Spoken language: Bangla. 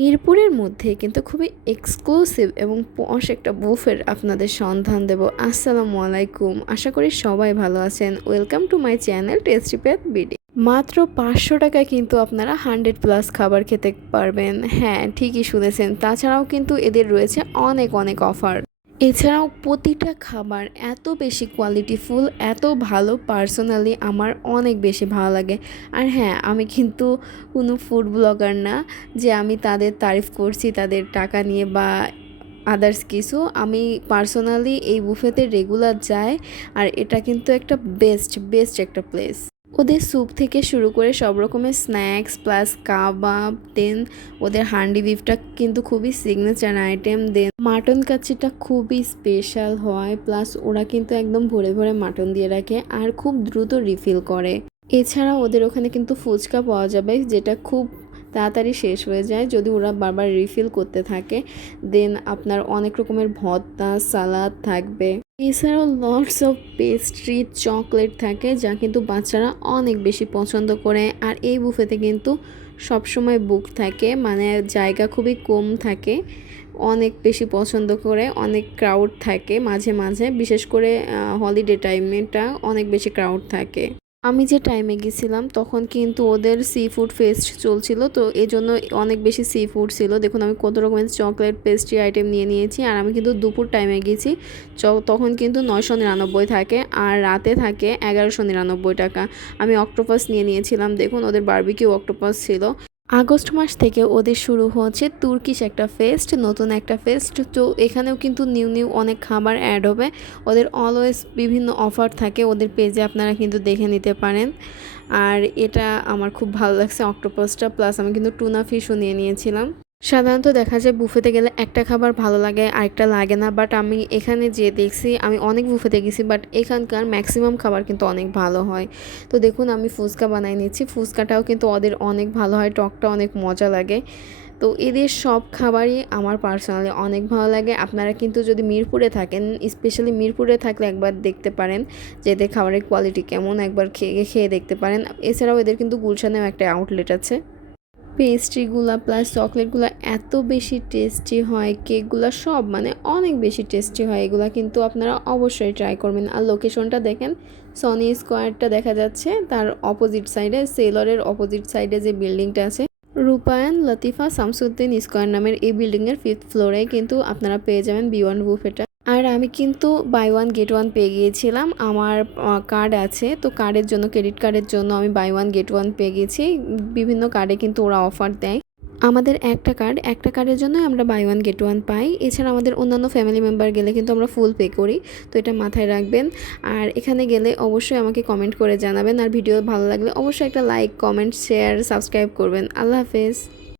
মিরপুরের মধ্যে কিন্তু খুবই এক্সক্লুসিভ এবং পশ একটা বুফের আপনাদের সন্ধান দেব। আসসালামু আলাইকুম। আশা করি সবাই ভালো আছেন। Welcome to my channel tasty path BD মাত্র পাঁচশো টাকায় কিন্তু আপনারা হান্ড্রেড প্লাস খাবার খেতে পারবেন। হ্যাঁ ঠিকই শুনেছেন। তাছাড়াও কিন্তু এদের রয়েছে অনেক অনেক অফার এছাড়াও প্রতিটা খাবার এত বেশি কোয়ালিটিফুল এত ভালো পার্সোনালি আমার অনেক বেশি ভালো লাগে। আর হ্যাঁ আমি কিন্তু কোনো ফুড ব্লগার না যে আমি তাদের তারিফ করছি, তাদের টাকা নিয়ে বা আদার্স কিছু। আমি পার্সোনালি এই বুফেতে রেগুলার যাই আর এটা কিন্তু একটা বেস্ট বেস্ট একটা প্লেস ওদের স্যুপ থেকে শুরু করে সব রকমের স্ন্যাক্স প্লাস কাবাব, দেন ওদের হান্ডি বিফটা কিন্তু খুবই সিগনেচার আইটেম দেন মাটন কাচ্চিটা খুবই স্পেশাল হয়, প্লাস ওরা কিন্তু একদম ভরে ভরে মাটন দিয়ে রাখে আর খুব দ্রুত রিফিল করে। এছাড়া ওদের ওখানে কিন্তু ফুচকা পাওয়া যাবে, যেটা খুব তাড়াতাড়ি শেষ হয়ে যায়। যদি ওরা বারবার রিফিল করতে থাকে দেন আপনার অনেক রকমের ভর্তা, সালাদ থাকবে। এছাড়াও লটস অফ পেস্ট্রি চকলেট থাকে, যা কিন্তু বাচ্চারা অনেক বেশি পছন্দ করে। আর এই বুফেতে কিন্তু সবসময় বুক থাকে মানে জায়গা খুবই কম থাকে, অনেক বেশি পছন্দ করে, অনেক ক্রাউড থাকে মাঝে মাঝে। বিশেষ করে হলিডে টাইমেটা অনেক বেশি ক্রাউড থাকে। আমি যে টাইমে গেছিলাম, তখন কিন্তু ওদের সি ফুড ফেস্ট চলছিল, তো এই জন্য অনেক বেশি সি ফুড ছিল। দেখুন, আমি কত রকমের চকলেট পেস্ট্রি আইটেম নিয়ে নিয়েছি, আর আমি কিন্তু দুপুর টাইমে গেছি। তখন কিন্তু নয়শো নিরানব্বই থাকে, আর রাতে থাকে এগারোশো নিরানব্বই টাকা। আমি অক্টোপাস নিয়ে নিয়েছিলাম, দেখুন, ওদের বার্বিকিউ অক্টোপাস ছিল। আগস্ট মাস থেকে ওদের শুরু হচ্ছে তুর্কিশ একটা ফেস্ট নতুন একটা ফেস্ট তো এখানেও কিন্তু নিউ নিউ অনেক খাবার অ্যাড হবে। ওদের অলওয়েজ বিভিন্ন অফার থাকে, ওদের পেজে আপনারা কিন্তু দেখে নিতে পারেন। আর এটা আমার খুব ভালো লাগছে অক্টোপাসটা প্লাস আমি কিন্তু টুনা ফিশও নিয়ে নিয়েছিলাম। সাধারণত দেখা যায় বুফেতে গেলে একটা খাবার ভালো লাগে, আরেকটা লাগে না বাট আমি এখানে যে দেখছি, আমি অনেক বুফেতে গেছি বাট এখানকার ম্যাক্সিমাম খাবার কিন্তু অনেক ভালো হয়। তো দেখুন, আমি ফুচকা বানাই নিচ্ছি, ফুচকাটাও কিন্তু ওদের অনেক ভালো হয়, টকটা অনেক মজা লাগে। তো এদের সব খাবারই আমার পার্সোনালি অনেক ভালো লাগে। আপনারা কিন্তু যদি মিরপুরে থাকেন স্পেশালি মিরপুরে থাকলে একবার দেখতে পারেন যে এদের খাবারের কোয়ালিটি কেমন, একবার খেয়ে খেয়ে দেখতে পারেন। এছাড়াও এদের কিন্তু গুলশানেও একটা আউটলেট আছে। পেস্ট্রিগুলো প্লাস চকলেটগুলো এত বেশি টেস্টি হয় কেকগুলো সব মানে অনেক বেশি টেস্টি হয়, এগুলো কিন্তু আপনারা অবশ্যই ট্রাই করবেন। আর লোকেশনটা দেখেন সনি স্কোয়ারটা দেখা যাচ্ছে, তার অপোজিট সাইডে সেলরের অপোজিট সাইডে যে বিল্ডিংটা আছে রূপায়ণ লতিফা শামসুদ্দিন স্কোয়ার নামের এই বিল্ডিংয়ের ফিফথ ফ্লোরে কিন্তু আপনারা পেয়ে যাবেন বি ওয়ান বুফেটা আর আমি কিন্তু বাই ওয়ান গেট ওয়ান পেয়ে গিয়েছিলাম। আমার কার্ড আছে, তো কার্ডের জন্য ক্রেডিট কার্ডের জন্য আমি বাই ওয়ান গেট ওয়ান পেয়ে গেছি বিভিন্ন কার্ডে কিন্তু ওরা অফার দেয়। আমাদের একটা কার্ড একটা কার্ডের জন্য আমরা বাই ওয়ান গেট ওয়ান পাই। এছাড়া আমাদের অন্যান্য ফ্যামিলি মেম্বার গেলে কিন্তু আমরা ফুল পে করি। তো এটা মাথায় রাখবেন। আর এখানে গেলে অবশ্যই আমাকে কমেন্ট করে জানাবেন। আর ভিডিও ভালো লাগলে অবশ্যই একটা লাইক কমেন্ট শেয়ার সাবস্ক্রাইব করবেন। আল্লাহ হাফেজ।